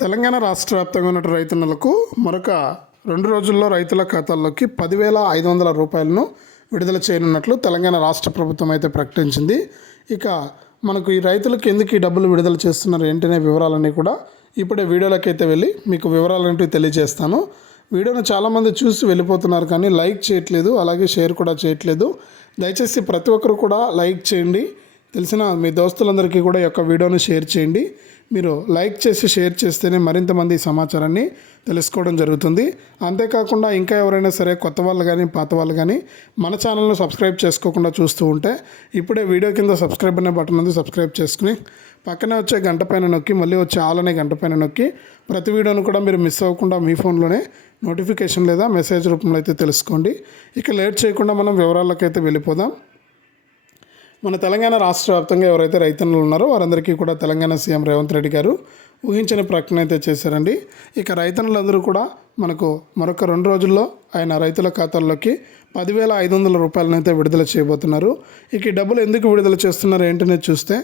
తెలంగాణ రాష్ట్ర వ్యాప్తంగా ఉన్న రైతన్నలకు మరొక రెండు రోజుల్లో రైతుల ఖాతాల్లోకి పదివేల ఐదు వందల రూపాయలను విడుదల చేయనున్నట్లు తెలంగాణ రాష్ట్ర ప్రభుత్వం అయితే ప్రకటించింది. ఇక మనకు ఈ రైతులకు ఎందుకు ఈ డబ్బులు విడుదల చేస్తున్నారు ఏంటనే వివరాలన్నీ కూడా ఇప్పుడే వీడియోలోకి అయితే వెళ్ళి మీకు వివరాలంటూ తెలియజేస్తాను. వీడియోను చాలామంది చూసి వెళ్ళిపోతున్నారు కానీ లైక్ చేయట్లేదు అలాగే షేర్ కూడా చేయట్లేదు. దయచేసి ప్రతి ఒక్కరు కూడా లైక్ చేయండి. తెలిసిన మీ దోస్తులందరికీ కూడా ఈ యొక్క వీడియోను షేర్ చేయండి. మీరు లైక్ చేసి షేర్ చేస్తేనే మరింత మంది సమాచారాన్ని తెలుసుకోవడం జరుగుతుంది. అంతేకాకుండా ఇంకా ఎవరైనా సరే కొత్త వాళ్ళు కానీ పాత వాళ్ళు కానీ మన ఛానల్ను సబ్స్క్రైబ్ చేసుకోకుండా చూస్తూ ఉంటే ఇప్పుడే వీడియో కింద సబ్స్క్రైబ్ అనే బటన్ ఉంది సబ్స్క్రైబ్ చేసుకుని పక్కనే వచ్చే గంట పైన నొక్కి మళ్ళీ వచ్చే ఆల్ అనే గంట పైన నొక్కి ప్రతి వీడియోను కూడా మీరు మిస్ అవ్వకుండా మీ ఫోన్లోనే నోటిఫికేషన్ లేదా మెసేజ్ రూపంలో అయితే తెలుసుకోండి. ఇక లేట్ చేయకుండా మనం వివరాలకైతే వెళ్ళిపోదాం. మన తెలంగాణ రాష్ట్ర వ్యాప్తంగా ఎవరైతే రైతన్నులు ఉన్నారో వారందరికీ కూడా తెలంగాణ సీఎం రేవంత్ రెడ్డి గారు ఊహించని ప్రకటన అయితే చేశారండి. ఇక రైతన్నులందరూ కూడా మనకు మరొక రెండు రోజుల్లో ఆయన రైతుల ఖాతాల్లోకి పదివేల ఐదు వందల రూపాయలనైతే విడుదల చేయబోతున్నారు. ఇక ఈ డబ్బులు ఎందుకు విడుదల చేస్తున్నారు ఏంటనేది చూస్తే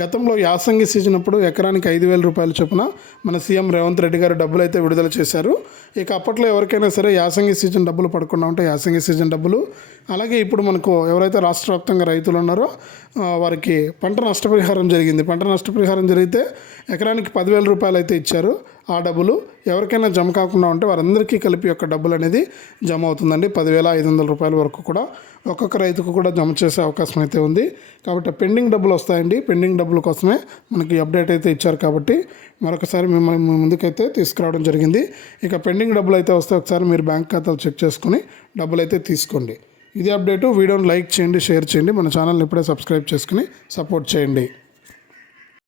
గతంలో యాసంగి సీజన్ అప్పుడు ఎకరానికి ఐదు వేల రూపాయల చొప్పున మన సీఎం రేవంత్ రెడ్డి గారు డబ్బులు అయితే విడుదల చేశారు. ఇక అప్పట్లో ఎవరికైనా సరే యాసంగి సీజన్ డబ్బులు పడకుండా ఉంటే యాసంగి సీజన్ డబ్బులు. అలాగే ఇప్పుడు మనకు ఎవరైతే రాష్ట్ర వ్యాప్తంగా రైతులు ఉన్నారో వారికి పంట నష్టపరిహారం జరిగింది. పంట నష్టపరిహారం జరిగితే ఎకరానికి పదివేల రూపాయలు అయితే ఇచ్చారు. ఆ డబ్బులు ఎవరికైనా జమ కాకుండా ఉంటే వారందరికీ కలిపి యొక్క డబ్బులు అనేది జమ అవుతుందండి. పదివేల ఐదు వందల రూపాయల వరకు కూడా ఒక్కొక్క రైతుకు కూడా జమ చేసే అవకాశం అయితే ఉంది. కాబట్టి పెండింగ్ డబ్బులు వస్తాయండి. పెండింగ్ డబ్బుల కోసమే మనకి అప్డేట్ అయితే ఇచ్చారు కాబట్టి మరొకసారి మిమ్మల్ని ముందుకైతే తీసుకురావడం జరిగింది. ఇక పెండింగ్ డబ్బులు అయితే వస్తే ఒకసారి మీరు బ్యాంక్ ఖాతాలు చెక్ చేసుకుని డబ్బులు అయితే తీసుకోండి. ఇది అప్డేటు. వీడియోని లైక్ చేయండి షేర్ చేయండి. మన ఛానల్ని ఇప్పుడే సబ్స్క్రైబ్ చేసుకుని సపోర్ట్ చేయండి.